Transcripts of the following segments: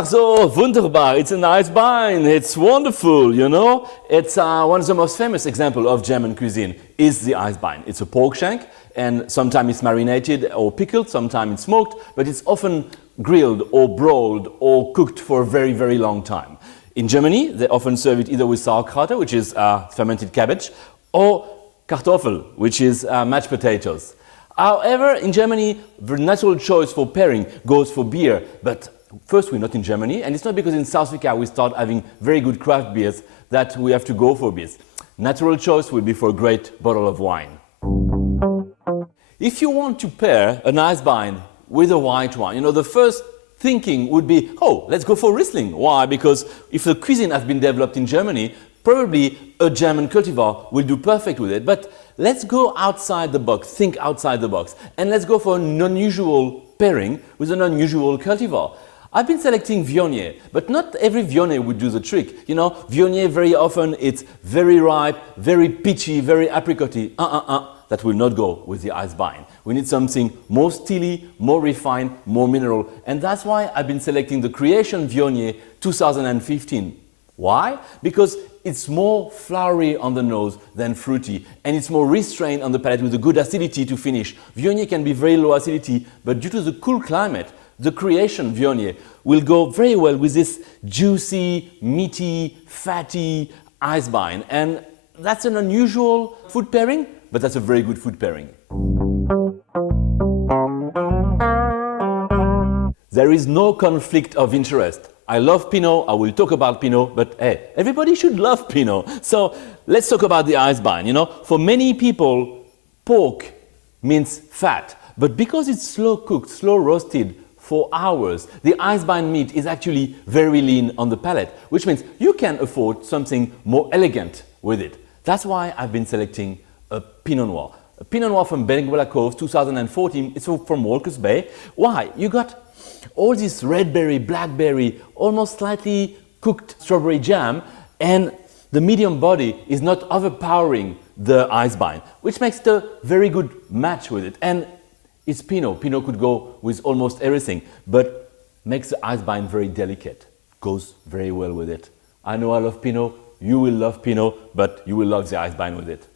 Ach so, wunderbar, it's an eisbein, it's wonderful, you know. It's one of the most famous examples of German cuisine is the eisbein. It's a pork shank and sometimes it's marinated or pickled, sometimes it's smoked, but it's often grilled or broiled or cooked for a very, very long time. In Germany, they often serve it either with sauerkraut, which is fermented cabbage, or Kartoffel, which is mashed potatoes. However, in Germany, the natural choice for pairing goes for beer, but first, we're not in Germany, and it's not because in South Africa we start having very good craft beers that we have to go for beers. Natural choice will be for a great bottle of wine. If you want to pair an eisbein with a white wine, you know, the first thinking would be, oh, let's go for Riesling. Why? Because if the cuisine has been developed in Germany, probably a German cultivar will do perfect with it. But let's go outside the box, think outside the box, and let's go for an unusual pairing with an unusual cultivar. I've been selecting Viognier, but not every Viognier would do the trick. You know, Viognier very often it's very ripe, very peachy, very apricoty. That will not go with the eisbein. We need something more steely, more refined, more mineral. And that's why I've been selecting the Creation Viognier 2015. Why? Because it's more flowery on the nose than fruity, and it's more restrained on the palate with a good acidity to finish. Viognier can be very low acidity, but due to the cool climate, the Creation Viognier will go very well with this juicy, meaty, fatty eisbein. And that's an unusual food pairing, but that's a very good food pairing. There is no conflict of interest. I love Pinot, I will talk about Pinot, but hey, everybody should love Pinot. So let's talk about the eisbein. You know, for many people, pork means fat, but because it's slow cooked, slow roasted for hours, the eisbein meat is actually very lean on the palate, which means you can afford something more elegant with it. That's why I've been selecting a Pinot Noir. A Pinot Noir from Benguela Cove 2014, it's from Walker's Bay. Why? You got all this red berry, blackberry, almost slightly cooked strawberry jam, and the medium body is not overpowering the eisbein, which makes it a very good match with it. And it's Pinot. Pinot could go with almost everything, but makes the eisbein very delicate. Goes very well with it. I know I love Pinot, you will love Pinot, but you will love the eisbein with it.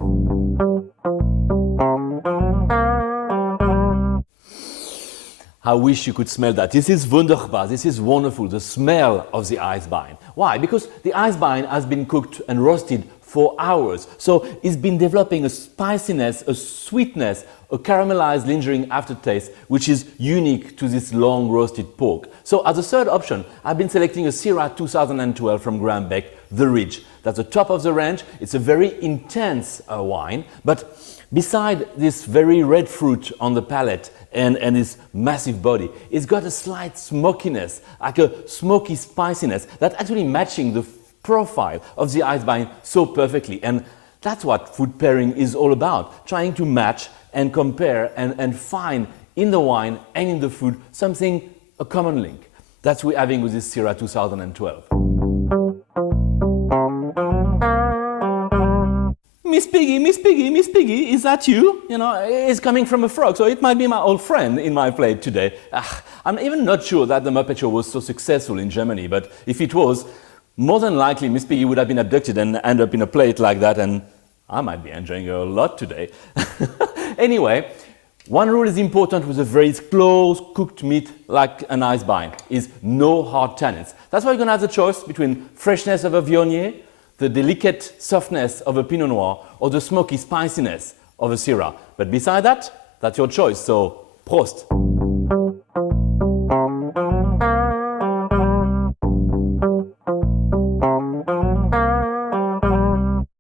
I wish you could smell that. This is wunderbar, this is wonderful, the smell of the eisbein. Why? Because the eisbein has been cooked and roasted for hours. So it's been developing a spiciness, a sweetness, a caramelized lingering aftertaste, which is unique to this long roasted pork. So as a third option, I've been selecting a Syrah 2012 from Graham Beck, The Ridge. That's the top of the range. It's a very intense wine, but beside this very red fruit on the palate and this massive body, it's got a slight smokiness, like a smoky spiciness, that's actually matching the profile of the eisbein so perfectly. And that's what food pairing is all about, trying to match and compare and find in the wine and in the food something, a common link. That's what we're having with this Syrah 2012. Miss Piggy, Miss Piggy, Miss Piggy, is that you? You know, it's coming from a frog, so it might be my old friend in my plate today. I'm even not sure that the Muppet Show was so successful in Germany, but if it was, more than likely Miss Piggy would have been abducted and end up in a plate like that, and I might be enjoying her a lot today. Anyway, one rule is important with a very close cooked meat like an eisbein, is no hard tannins. That's why you're going to have the choice between freshness of a Viognier, the delicate softness of a Pinot Noir, or the smoky spiciness of a Syrah. But beside that, that's your choice, so Prost!